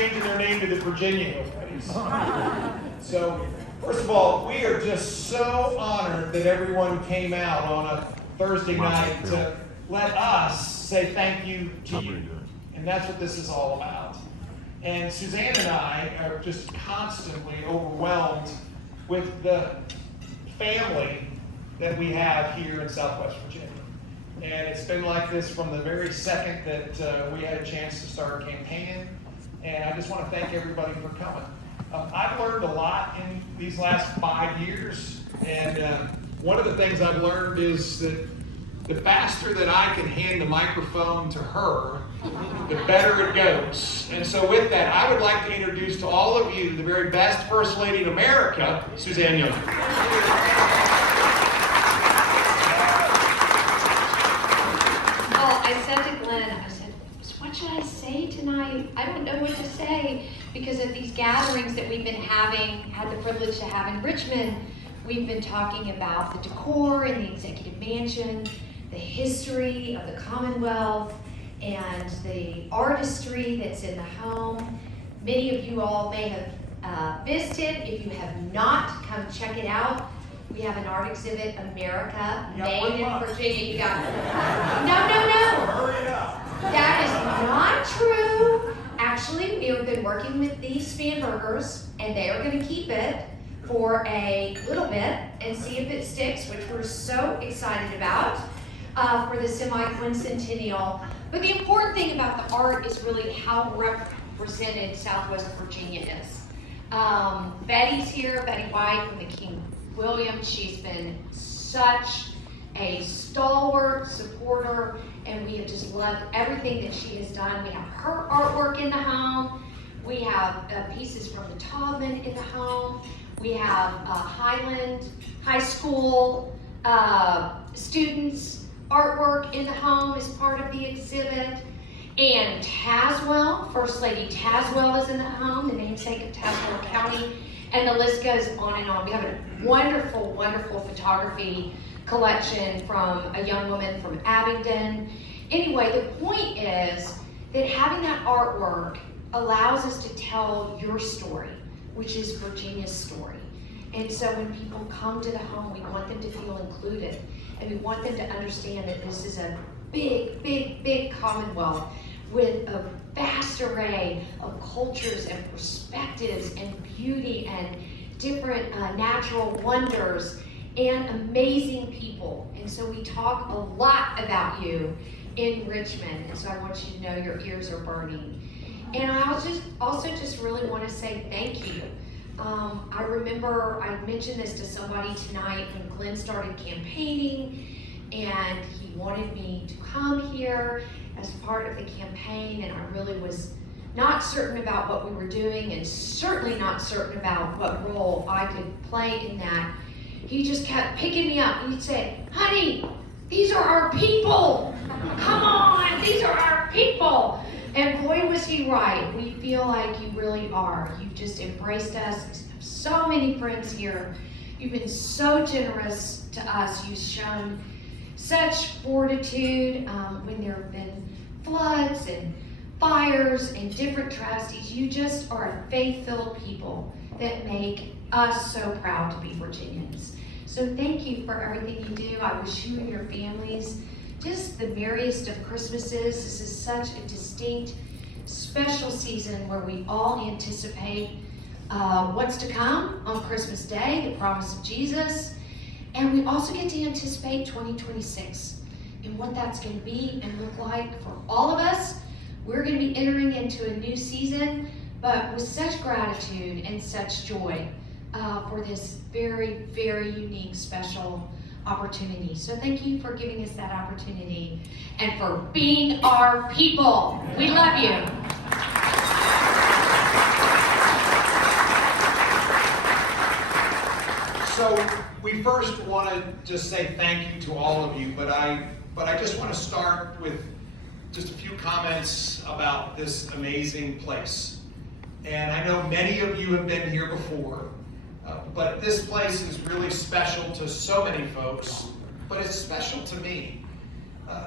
changing their name to the Virginia Hillbillies. So, first of all, we are just so honored that everyone came out on a Thursday night to let us say thank you to you. And that's what this is all about. And Suzanne and I are just constantly overwhelmed with the family that we have here in Southwest Virginia. And it's been like this from the very second that we had a chance to start campaigning. And I just want to thank everybody for coming. I've learned a lot in these last 5 years. And one of the things I've learned is that the faster that I can hand the microphone to her, the better it goes. And so with that, I would like to introduce to all of you the very best First Lady in America, Suzanne Youngkin. Well, I said to Glenn, I said, what should I say tonight? I don't know what to say because of these gatherings that we've been having, had the privilege to have in Richmond. We've been talking about the decor in the executive mansion, the history of the Commonwealth, and the artistry that's in the home. Many of you all may have visited. If you have not, come check it out. We have an art exhibit, America, made in Virginia. You got no. Hurry it up. That is not true. Actually, we have been working with these Spanbergers, and they are going to keep it for a little bit and see if it sticks, which we're so excited about for the semi-quincentennial. But the important thing about the art is really how represented Southwest Virginia is. Betty's here, Betty White from the King William. She's been such a stalwart supporter, and we have just loved everything that she has done. We have her artwork in the home. We have pieces from the Taubman in the home. We have Highland High School students' artwork in the home as part of the exhibit. And Tazewell, First Lady Tazewell is in the home, the namesake of Tazewell County, and the list goes on and on. We have a wonderful, wonderful photography collection from a young woman from Abingdon. Anyway, the point is that having that artwork allows us to tell your story, which is Virginia's story. And so when people come to the home, we want them to feel included, and we want them to understand that this is a big, big, big Commonwealth with a vast array of cultures and perspectives and beauty and different natural wonders and amazing people. And so we talk a lot about you in Richmond, and so I want you to know your ears are burning. And I also just really want to say thank you. I remember I mentioned this to somebody tonight when Glenn started campaigning, and he wanted me to come here as part of the campaign, and I really was not certain about what we were doing and certainly not certain about what role I could play in that. He just kept picking me up, and he'd say, honey, these are our people. Come on, these are our people. And boy, was he right. We feel like you really are. You've just embraced us. We have so many friends here. You've been so generous to us. You've shown such fortitude when there have been floods and fires and different tragedies. You just are a faith-filled people that make us so proud to be Virginians. So thank you for everything you do. I wish you and your families just the merriest of Christmases. This is such a distinct, special season where we all anticipate what's to come on Christmas Day, the promise of Jesus. And we also get to anticipate 2026 and what that's going to be and look like for all of us. We're going to be entering into a new season, but with such gratitude and such joy for this very, very unique, special opportunity. So thank you for giving us that opportunity and for being our people. We love you. So we first want to just say thank you to all of you, but I just want to start with just a few comments about this amazing place. And I know many of you have been here before, but this place is really special to so many folks, but it's special to me.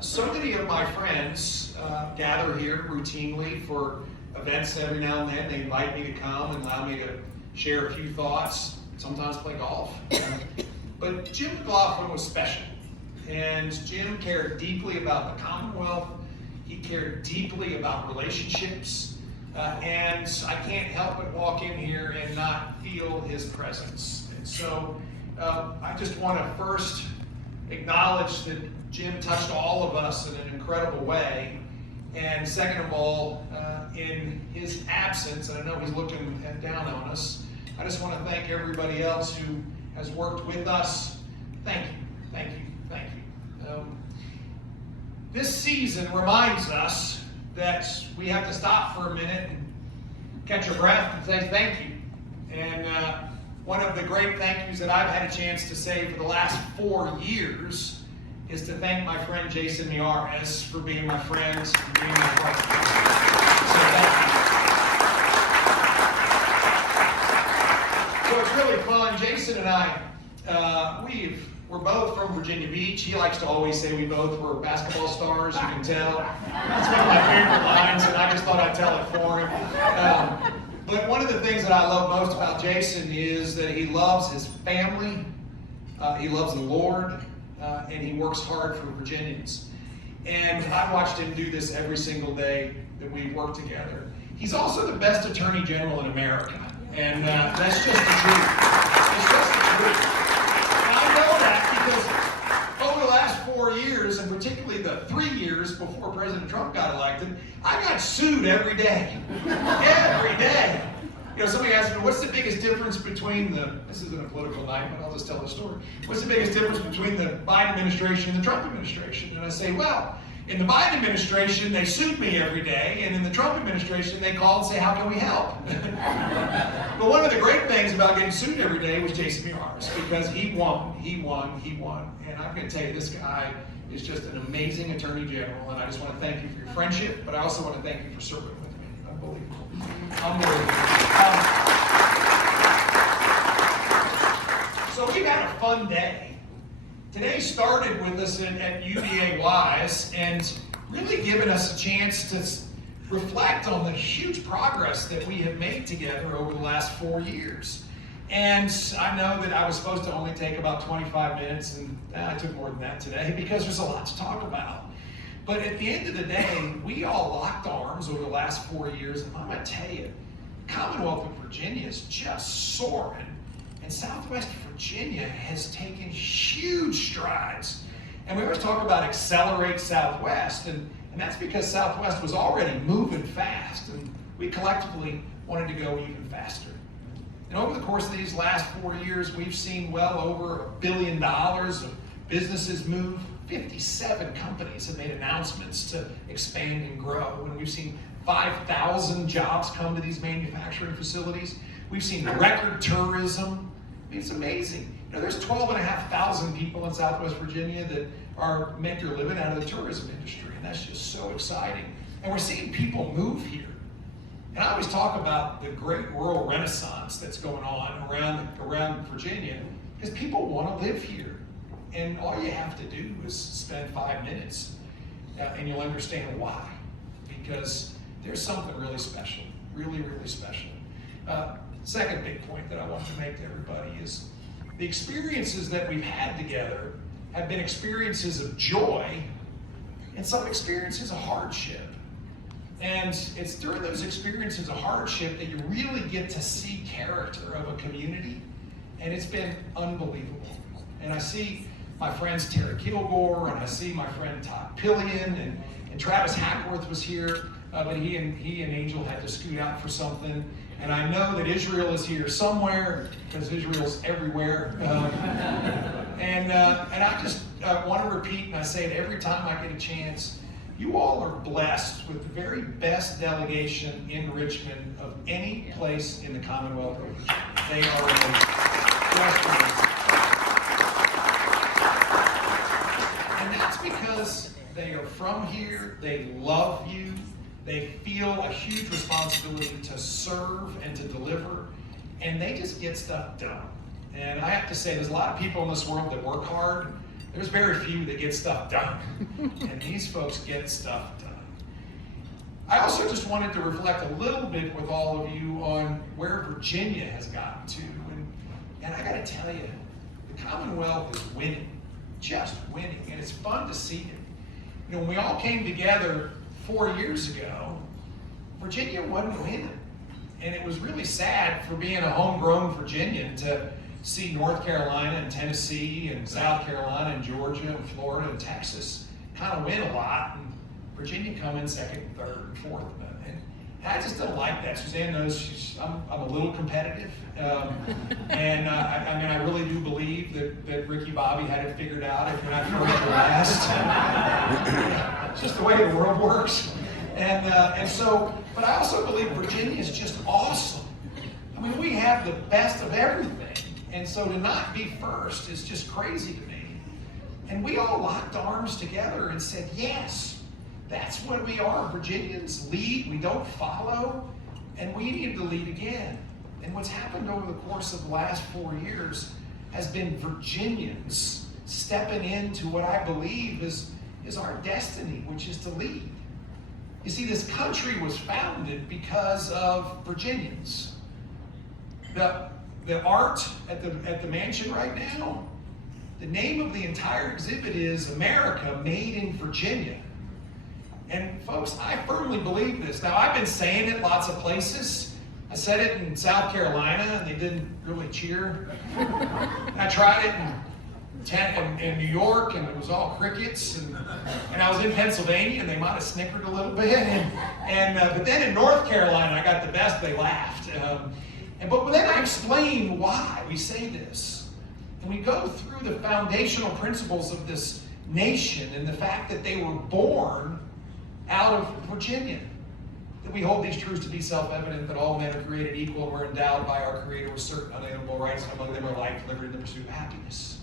So many of my friends gather here routinely for events every now and then. They invite me to come and allow me to share a few thoughts, sometimes play golf. But Jim McLaughlin was special. And Jim cared deeply about the Commonwealth. He cared deeply about relationships. And I can't help but walk in here and not feel his presence. And so I just want to first acknowledge that Jim touched all of us in an incredible way. And second of all, in his absence, and I know he's looking down on us, I just want to thank everybody else who has worked with us. Thank you, thank you, thank you. This season reminds us that we have to stop for a minute and catch our breath and say thank you. And one of the great thank yous that I've had a chance to say for the last 4 years is to thank my friend Jason Miares for being my friend and being my brother. So thank you. So it's really fun. Jason and I, we're both from Virginia Beach. He likes to always say we both were basketball stars, you can tell. That's one of my favorite lines, and I just thought I'd tell it for him. But one of the things that I love most about Jason is that he loves his family, he loves the Lord, and he works hard for Virginians. And I've watched him do this every single day that we've worked together. He's also the best attorney general in America, and that's just the truth. It's just the truth. I know that because over the last 4 years, and particularly the 3 years before President Trump got elected, I got sued every day. Every day. You know, somebody asked me, what's the biggest difference between this isn't a political night, but I'll just tell the story. What's the biggest difference between the Biden administration and the Trump administration? And I say, well, in the Biden administration, they sued me every day, and in the Trump administration, they called and say, how can we help? But one of the great things about getting sued every day was Jason Miares, because he won. And I'm going to tell you, this guy is just an amazing attorney general, and I just want to thank you for your friendship, but I also want to thank you for serving with me. Unbelievable. So we've had a fun day. Today started with us at UVA Wise and really given us a chance to reflect on the huge progress that we have made together over the last 4 years. And I know that I was supposed to only take about 25 minutes, and I took more than that today because there's a lot to talk about. But at the end of the day, we all locked arms over the last 4 years, and I'm going to tell you, Commonwealth of Virginia is just soaring. And Southwest Virginia has taken huge strides. And we always talk about accelerate Southwest, and that's because Southwest was already moving fast, and we collectively wanted to go even faster. And over the course of these last 4 years, we've seen well over $1 billion of businesses move. 57 companies have made announcements to expand and grow, and we've seen 5,000 jobs come to these manufacturing facilities. We've seen record tourism. I mean, it's amazing. You know, there's 12,500 people in Southwest Virginia that make their living out of the tourism industry, and that's just so exciting. And we're seeing people move here. And I always talk about the great rural renaissance that's going on around Virginia, because people want to live here. And all you have to do is spend 5 minutes, and you'll understand why. Because there's something really special, really, really special. Second big point that I want to make to everybody is the experiences that we've had together have been experiences of joy and some experiences of hardship. And it's during those experiences of hardship that you really get to see character of a community, and it's been unbelievable. And I see my friends Terry Kilgore, and I see my friend Todd Pillion, and Travis Hackworth was here, but he and Angel had to scoot out for something. And I know that Israel is here somewhere, because Israel's everywhere. And I just want to repeat, and I say it every time I get a chance, you all are blessed with the very best delegation in Richmond of any place in the Commonwealth of Virginia. They are amazing. Just amazing. And that's because they are from here, they love you, they feel a huge responsibility to serve and to deliver, and they just get stuff done. And I have to say, there's a lot of people in this world that work hard. There's very few that get stuff done. And these folks get stuff done. I I also just wanted to reflect a little bit with all of you on where Virginia has gotten to. And I gotta tell you, the Commonwealth is winning, just winning, and it's fun to see it. You know, when we all came together 4 years ago, Virginia wasn't winning. And it was really sad for being a homegrown Virginian to see North Carolina and Tennessee and South Carolina and Georgia and Florida and Texas kind of win a lot, and Virginia come in second and third and fourth. And I just don't like that. Suzanne knows I'm a little competitive. And I really do believe that Ricky Bobby had it figured out if you're not first or last. It's just the way the world works. And so, but I also believe Virginia is just awesome. I mean, we have the best of everything. And so to not be first is just crazy to me. And we all locked arms together and said, yes, that's what we are. Virginians lead, we don't follow, and we need to lead again. And what's happened over the course of the last 4 years has been Virginians stepping into what I believe is our destiny, which is to lead. You see, this country was founded because of Virginians. The art at the mansion right now, the name of the entire exhibit is America Made in Virginia. And folks, I firmly believe this. Now, I've been saying it lots of places. I said it in South Carolina, and they didn't really cheer. I tried it in New York, and it was all crickets. And I was in Pennsylvania, and they might have snickered a little bit. But then in North Carolina, I got the best. They laughed. But then I explain why we say this. And we go through the foundational principles of this nation and the fact that they were born out of Virginia. That we hold these truths to be self-evident, that all men are created equal and were endowed by our Creator with certain unalienable rights, and among them are life, liberty, and the pursuit of happiness.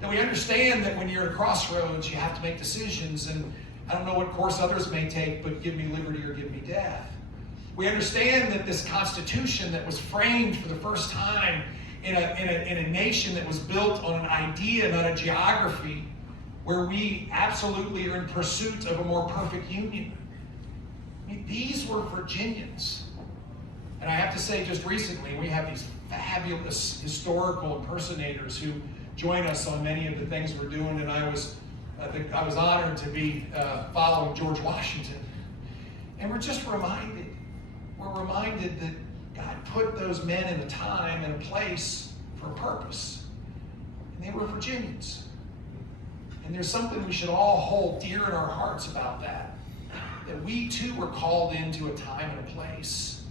That we understand that when you're at a crossroads, you have to make decisions, and I don't know what course others may take, but give me liberty or give me death. We understand that this Constitution that was framed for the first time in a nation that was built on an idea, not a geography, where we absolutely are in pursuit of a more perfect union. I mean, these were Virginians. And I have to say, just recently, we have these fabulous historical impersonators who join us on many of the things we're doing, and I was honored to be following George Washington. And we're reminded that God put those men in a time and a place for a purpose. And they were Virginians. And there's something we should all hold dear in our hearts about that. That we too were called into a time and a place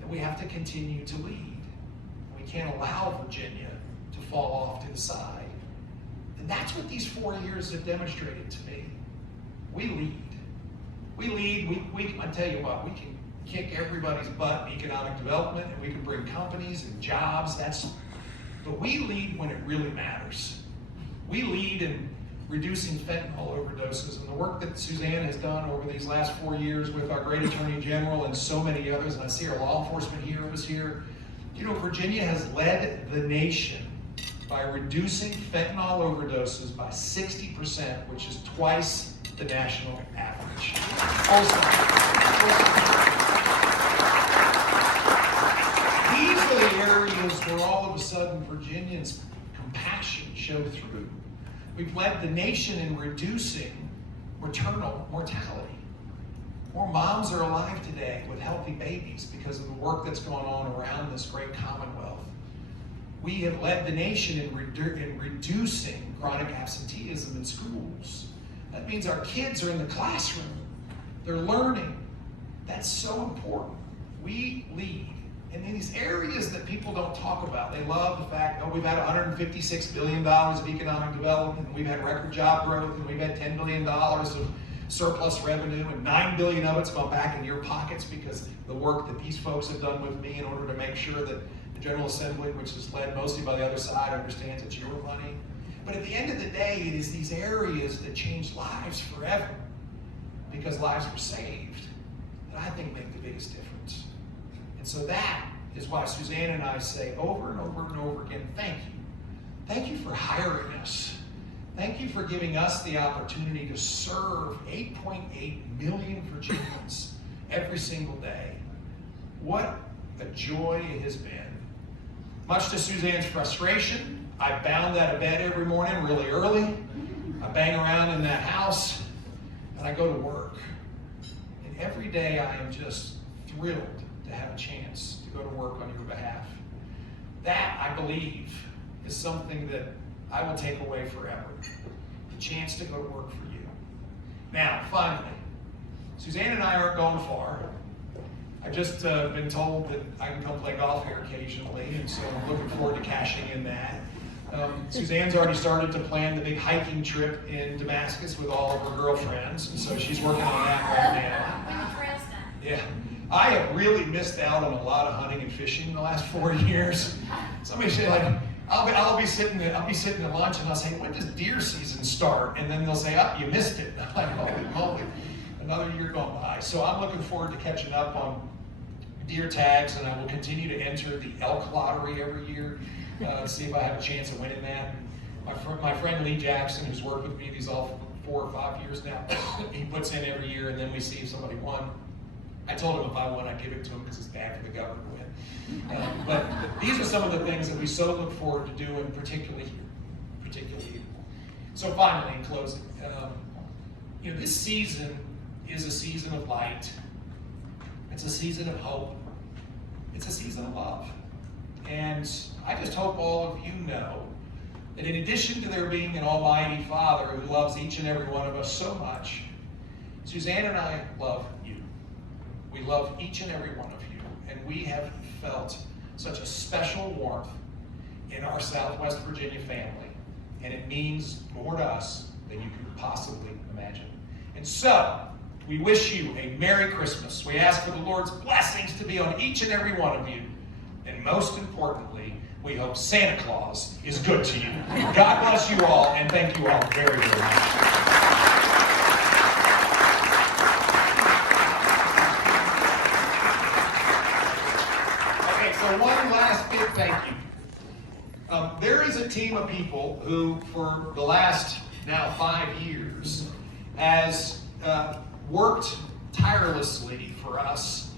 that we have to continue to lead. We can't allow Virginia to fall off to the side. And that's what these 4 years have demonstrated to me. We lead. We lead, I tell you what, we can kick everybody's butt in economic development, and we can bring companies and jobs. But we lead when it really matters. We lead in reducing fentanyl overdoses, and the work that Suzanne has done over these last 4 years with our great Attorney General and so many others, and I see our law enforcement heroes here. You know, Virginia has led the nation by reducing fentanyl overdoses by 60%, which is twice the national average. These are the areas where all of a sudden Virginians' compassion showed through. We've led the nation in reducing maternal mortality. More moms are alive today with healthy babies because of the work that's going on around this great Commonwealth. We have led the nation in reducing chronic absenteeism in schools. That means our kids are in the classroom. They're learning. That's so important. We lead. And in these areas that people don't talk about, they love the fact, we've had $156 billion of economic development, and we've had record job growth, and we've had $10 billion of surplus revenue, and $9 billion of it's gone back in your pockets because the work that these folks have done with me in order to make sure that the General Assembly, which is led mostly by the other side, understands it's your money. But at the end of the day, it is these areas that change lives forever because lives were saved that I think make the biggest difference. And so that is why Suzanne and I say over and over and over again, thank you. Thank you for hiring us. Thank you for giving us the opportunity to serve 8.8 million Virginians every single day. What a joy it has been. Much to Suzanne's frustration, I bound out of bed every morning really early. I bang around in that house, and I go to work. And every day I am just thrilled to have a chance to go to work on your behalf. That, I believe, is something that I will take away forever. The chance to go to work for you. Now, finally, Suzanne and I aren't going far. I've just been told that I can come play golf here occasionally, and so I'm looking forward to cashing in that. Suzanne's already started to plan the big hiking trip in Damascus with all of her girlfriends, and so she's working on that right now. Yeah. I have really missed out on a lot of hunting and fishing in the last 4 years. Somebody say, like, I'll be sitting at lunch and I'll say, when does deer season start? And then they'll say, oh, you missed it. I'm like, holy moly, another year gone by. So I'm looking forward to catching up on deer tags, and I will continue to enter the elk lottery every year, see if I have a chance of winning that. My friend Lee Jackson, who's worked with me these all 4 or 5 years now, he puts in every year, and then we see if somebody won. I told him if I won, I'd give it to him because it's bad for the government to win. But these are some of the things that we so look forward to doing, particularly here. So finally, in closing, this season is a season of light. It's a season of hope. It's a season of love. And I just hope all of you know that in addition to there being an almighty Father who loves each and every one of us so much, Suzanne and I love you. We love each and every one of you, and we have felt such a special warmth in our Southwest Virginia family, and it means more to us than you could possibly imagine. And so, we wish you a Merry Christmas. We ask for the Lord's blessings to be on each and every one of you, and most importantly, we hope Santa Claus is good to you. God bless you all, and thank you all very, very much. One last big thank you. There is a team of people who, for the last now 5 years, has worked tirelessly for us,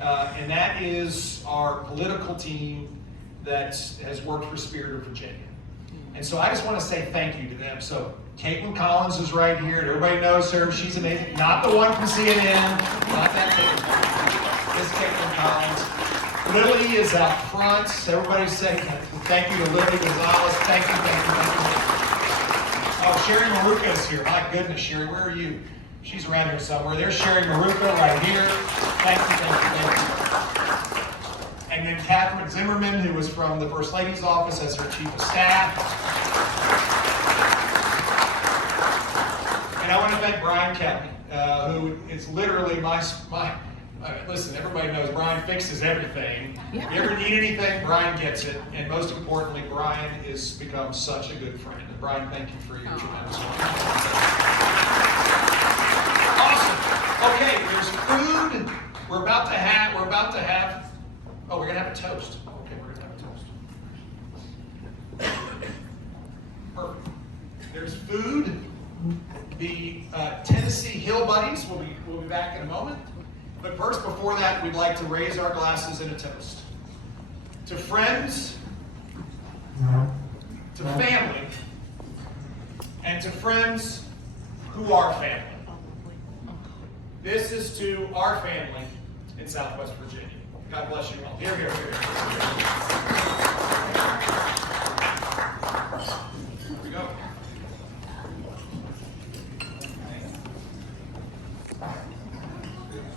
and that is our political team that has worked for Spirit of Virginia. And so I just want to say thank you to them. So Caitlin Collins is right here, and everybody knows her. She's amazing. Not the one from CNN, not that Caitlin. It's Caitlin Collins. Lily is out front. Everybody say thank you to Lily Gonzalez. Thank you. Oh, Sherry Maruka is here. My goodness, Sherry, where are you? She's around here somewhere. There's Sherry Maruka right here. Thank you. And then Catherine Zimmerman, who was from the First Lady's office as her chief of staff. And I want to thank Brian Kelly, who is literally my listen, everybody knows Brian fixes everything. Yeah. If you ever need anything, Brian gets it. And most importantly, Brian has become such a good friend. And Brian, thank you for your tremendous work. Awesome. Okay, there's food. We're about to have, we're going to have a toast. Okay, we're going to have a toast. Perfect. There's food. The Tennessee Hill Buddies will be back in a moment. But first, before that, we'd like to raise our glasses in a toast. To friends, to family, and to friends who are family. This is to our family in Southwest Virginia. God bless you all. Here.